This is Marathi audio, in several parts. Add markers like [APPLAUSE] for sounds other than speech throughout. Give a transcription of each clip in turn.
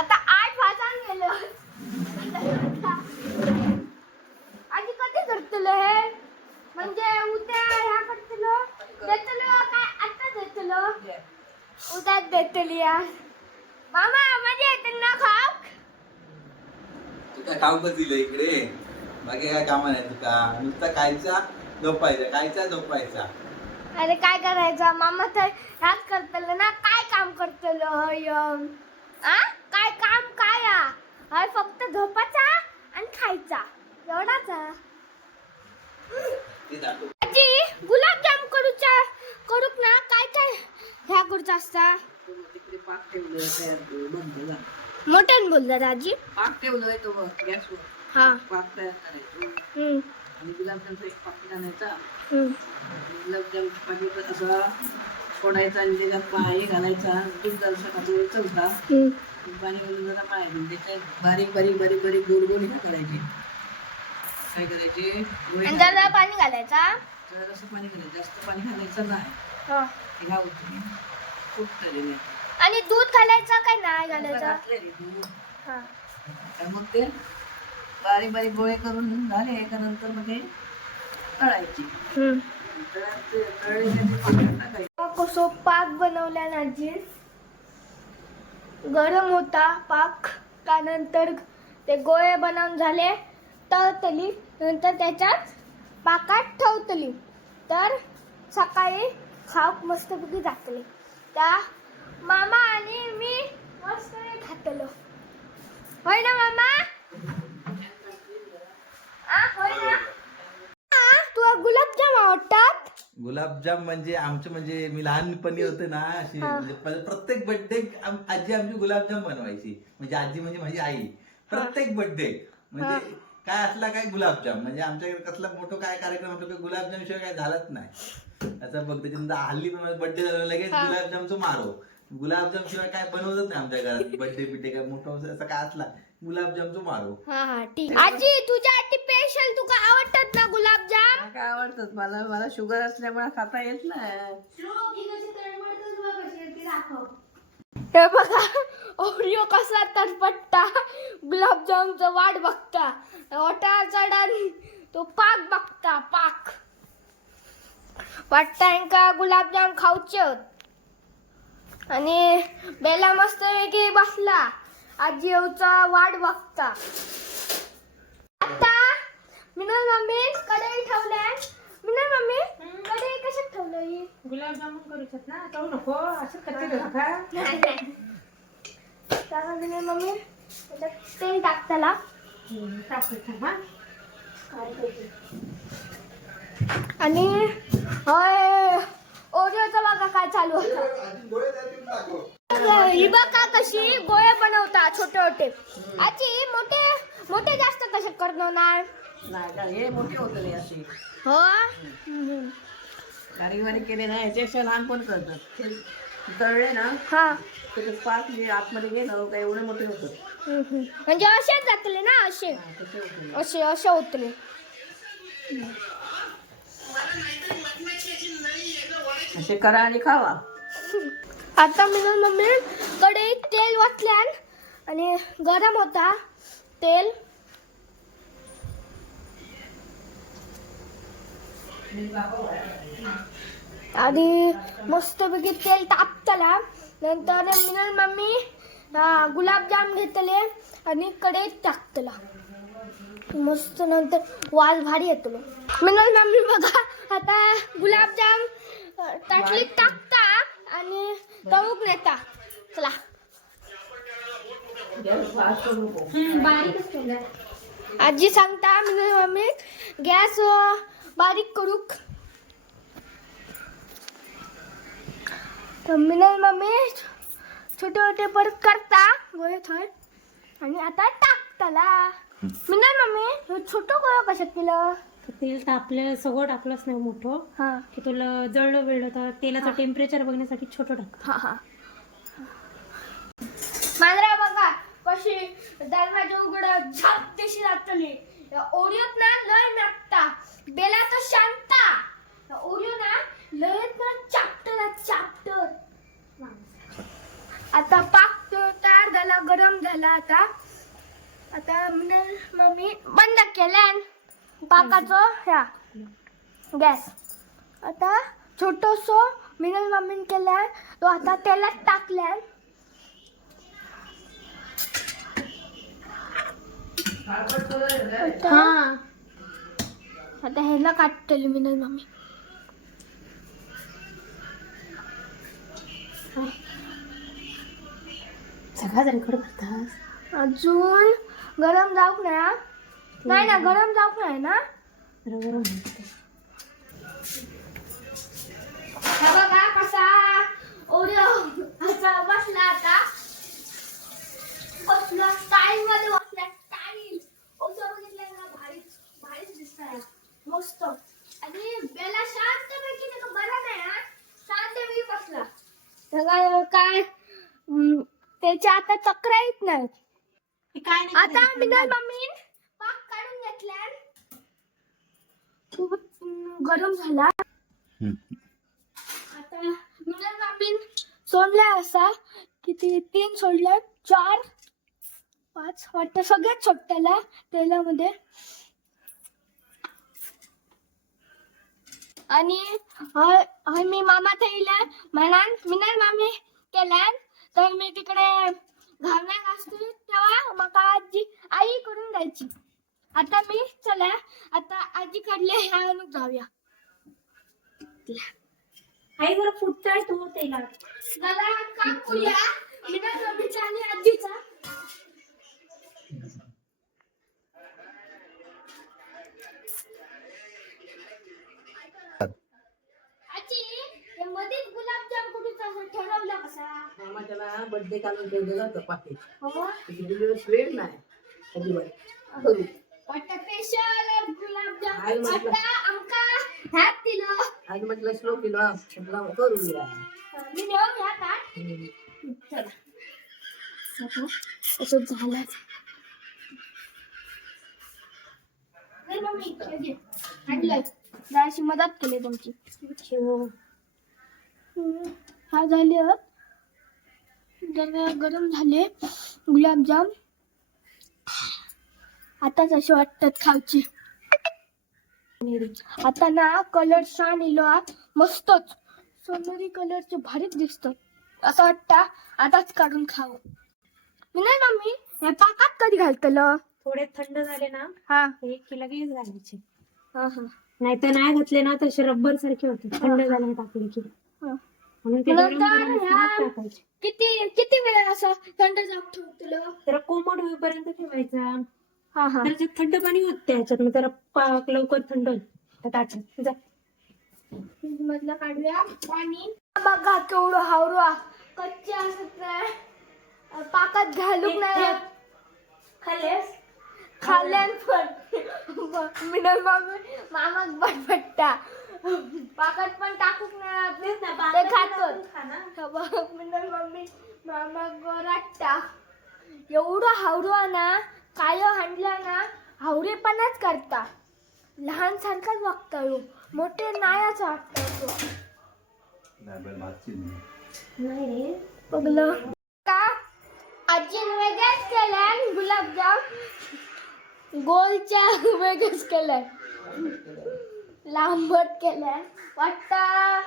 आता आठ वाजान गेलो. आधी कधी करतलो हे? म्हणजे उद्या ह्या करतलो? देतलो काय? आता देतलो? उद्या देतली या. मामा मजा येते ना खाक तुका खाऊकच दिलं इकडे? बाकी काय कामा नाही तुका नुसता खायचा झोपायचा खायचा झोपायचा. अरे काय करायचं? मामा तर ह्याच करतलो ना. काय काम करतलो हय आ? काय काम? काय हय फक्त झोपायचा आणि खायचा. एवढाच आजी गुलाबजाम करूचा. करूक ना. काय काय ह्या करूचा असता? ठेवलं. मोठ्यान बोलला आजी. पाक ठेवलंय तो बघ गॅसवर. हा. पाक तयार करायचो. आणि गुलाबजामचा एक पाकिट आणायचा. गुलाबजाम पाकिट असा फोडायचा आणि त्याच्यात पाणी घालायचा. दूध जरसा खातो चलता हम्म. पाणी घालून जरा त्याच्यात बारीक बारीक बारीक बारीक गोल गोल हे करायचे. काय करायचे. जरा पाणी घालायचा? जरासं पाणी घालायचं जास्त पाणी घालायचं नाही. हा. ते घालतो फुटतं ते नाही. आणि दूध घालायचं काय नाही घालायचं. हा. मग ते बारीक बारीक गोळे करून झाले का नंतर मग ते तळायचे. कसो पाक बनवल्या आजी गरम होता पाक त्यानंतर ते गोळे बनवून झाले तळतली. नंतर त्याच्यात पाकात ठेवतली. तर सकाळी खाऊक मस्तपैकी जातली. त्या मामा आणि मी मस्त खातलो. होय ना मामा? तुला गुलाबजाम आवडतात? गुलाबजाम म्हणजे आमचं म्हणजे मी लहानपणी होते ना अशी म्हणजे प- प्रत्येक बर्थडे आजी आमची गुलाबजाम बनवायची. म्हणजे आजी म्हणजे माझी आई. प्रत्येक बर्थडे म्हणजे काय असला काय गुलाबजाम. म्हणजे आमच्याकडे कसला मोठं काय कार्यक्रम होतो की गुलाबजाम शिवाय काय झालंच नाही. असं बघ त्याच्यानंतर हल्ली बर्थडे झाला लगेच गुलाबजामचं मारो. गुलाबजाम शिवाय काय बनवतच नाही आमच्या घरात. बर्थडे बिड्डे काय मोठं असं काय असला गुलाबजामचं मारो हा हा ठीक. आजी तुझ्यासाठी स्पेशल तुका आवडतात ना गुलाबजाम? काय आवडतात? मला मला शुगर असल्यामुळे खाता येत नाही. हे बघा ओरिओ कसा तरपट्टा गुलाबजामचा वाट बघता. ओटा चढा तो पाक बघता पाक. वाटता का गुलाबजाम खाऊचे? होत आणि बेला मस्त वेगळी बसला. आजी येऊचा वाट बघता. आता मिनल मम्मी कढई ठेवल्या. मिनल मम्मी कढई कशात ठेवलंय गुलाबजामुन करू शकत ना? जाऊ नको. असं कच्चे नाही त्यामध्ये मम्मी त्याच्यात तेल टाकताला आणि होय ओरिओचा बघा काय चालू होतं? ही बघा कशी गोळे बनवता छोटे छोटे. आजी मोठे मोठे जास्त कसे करणार हे मोठे होते असे. हो? केले ना याच्यापेक्षा लहान पण करतात ते तळले ना हा. तर ते पाक जे आतमध्ये गेलं का एवढे मोठे हम्म. म्हणजे असेच जातले ना असे. होते. असे असे होतले. असे करा आणि खावा. आता मी ना मम्मी कढईत तेल वाचल्यान आणि गरम होता तेल. आणि मस्तपैकी तेल तापतला. नंतर मिनल मम्मी गुलाबजाम घेतले आणि कढईत टाकतला. मस्त नंतर वाज भारी येतो. मिनल मम्मी बघा आता गुलाबजाम अं, ताटलीत टाकता आणि तळूक नेता. चला. आजी सांगता मिनल मम्मी गॅस बारीक करूक. मम्मी छोटे छोटे परत करता गोळे थंय आणि आता टाकताला मिनल मम्मी. छोटं गोळं कशात केलं? तेल तापलं सगळं टाकलंच नाही मोठं हा. की तुला जळलं वेळलं तर तेलाचं टेम्परेचर बघण्यासाठी छोटं टाक हा हा. मांजरा बघा कशी दरवाजा उघड झाप दिशी जातली ओरियोत ना लय नाचता बेला तर शांता. ओरियो ना लयत ना चापटला चाप आता पाक तयार झाला गरम झाला आता. आता मम्मी बंद केल्यान. पाकाचं ह्या. गॅस आता छोटोसो मिनल मम्मीन केल्यान तो आता तेलात टाकल्यान आता हा. आता ह्याला काटतली मिनल मम्मी सगळा जण इकडे करतात अजून गरम जाऊक नाही? नाही ना गरम जाऊक नाही ना? बघा कसा ओरिओ असा बसला आता. बसला स्टाईल मध्ये बसला स्टाईल ओसो बघितलं ना भारीच भारीच दिसतंय. मस्त. आणि बेला शांतपैकी त्याचा बरा नाही हा? शांतपैकी बसला. काय त्याच्या आता चक्र येत नाही आता मम्मीन पाक खूप गरम झाला. आता मिनल मम्मीन सोडल्या असा किती तीन सोडल्या चार पाच वाटतं. सगळ्यात सोडत्याला तेलामध्ये. आणि मी मामा थैला म्हणान मिनल मामी केल्यान तर मी तिकडे घालण्याक असते तेव्हा म्हाका आजी आई करून द्यायची. आता मी चला आता आजी कडले ह्या आणून जाऊया. आई जरा फुटतोय तू तेला मला काम करूया. मिनल मम्मीचा आणि आजीचा. आजी हे मध्येच गुलाबजाम ठरवलं कसा? मामा त्याला बर्थडे काढून ठेवलेला होता पाकिट. हो? दिवस वेळ नाही. अजिबात करू वाटतं स्पेशल गुलाबजाम आई म्हटलं. वाटतं आमका ह्यात दिलं आज म्हटलं स्लो किलो म्हटलं करूया. मी नेऊ ह्या ताट हम्म. चला. आता असं झालं. नाही मम्मी हे घे. आणलंय जराशी मदत केली तुमची. हम्म. हा झाले गरम झाले. गुलाबजाम. आताच असे वाटतात खावची आता ना कलर छान इलो मस्तच. सोनेरी कलरचे भारीच दिसतात. असं वाटतं आताच काढून खाऊ. मी नाही मम्मी हे पाकात कधी घालतलं? थोडे थंड झाले ना हा. हे की लगेच घालायचे. हा हा. नाही तर नाही घातले ना तसे रब्बर सारखे होते. थंड झाले टाकले की. म्हणून ते नंतर गरम गरम ह्या- असतानाच टाकायचे. किती किती वेळ असं थंड जाऊन ठेवतलं? जरा कोमट होईपर्यंत ठेवायचा. हा हा. त्याच्यात थंड पाणी होत त्याच्यात मग जरा पाक लवकर थंड होईल. जा. फ्रीज मधलं काढूया. पाणी बघा केवढं हावरा कच्चे असत नाही पाकात घालूक नाही. खाल्लेस? खाल्ल्यान पण. मिनल मामी मामाक बटबट्टा. पाकात पण टाकूक नाही ते खातो मिनल मम्मी मामाक रट्टा एवढं हावरो ना काय हाणला ना हावरेपणाच करता. लहान सारखाच वागता ह्यो. मोठे नायाच वाटता तो नाही रे बघलं का? आजीन वेगळ्याच केल्यान गुलाबजाम. गोलच्या [LAUGHS] वेगळंच केल्यान लांबट केल्यान वाटता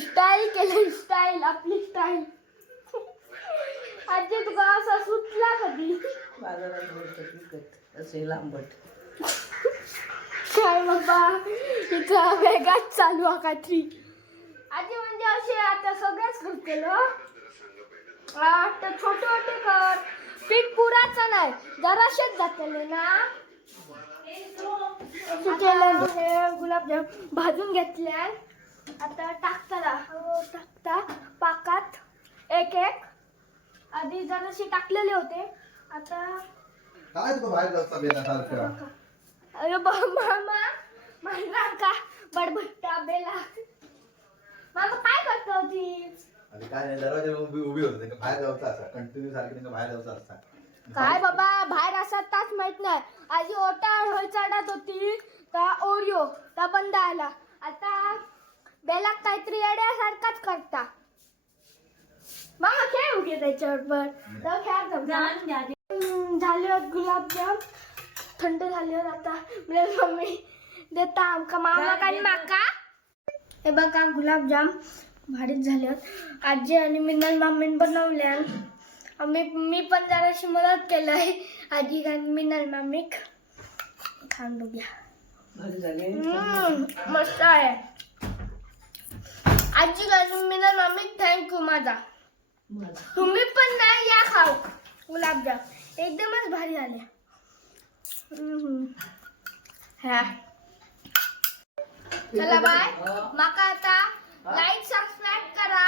स्टाईल केलं स्टाईल आपली स्टाईल आजी तुका असा सुटला कधी? बाजारात विकत असे लांबट. काय बाबा? इथं वेगाच चालू आहे काहीतरी आधी म्हणजे असे आता सगळेच करतेलो हो. आता छोटे छोटे कर. पीठ पुराचं नाही जराशेच जातले ना. केलं हे गुलाबजाम भाजून घेतल्या आता टाकताला हो, टाकता. पाकात एक एक. आधी जराशी टाकलेले होते. काय बाहेर अरे मामा म्हणला का बडबडता बेला? मामा काय करतो होती आणि काय नाही दरवाजा उभी उभी होते त्यांना बाहेर जायचं असा. कंटिन्यू सारखी त्यांना बाहेर असता काय बाबा बाहेर असत ताच माहीत नाही. आधी ओटा होय चढत होती तर ओरिओ तर बंद आला आता बेलाक काहीतरी येड्यासारखाच करता. मामा खेळ घे त्याच्यावर जाऊ खेळा झाले आहेत गुलाबजाम थंड आता म्हणजे मम्मी देता आमका मामा काय माका? हे बघा गुलाबजाम भारीच आजी आणि मिनल मामीन बनवल्या आम्ही मी पण जराशी मदत केलंय आजी आणि मिनल मामीक खाऊन बघूया. हम्म, मस्त आहे. आजी आणि मिनल मामीक थँक्यू माझा. तुम्ही पण नाही या खाऊ. गुलाबजाम एकदमच भारी झाले हम्म. हा. चला बाय. माका आता लाईक सबस्क्राईब करा.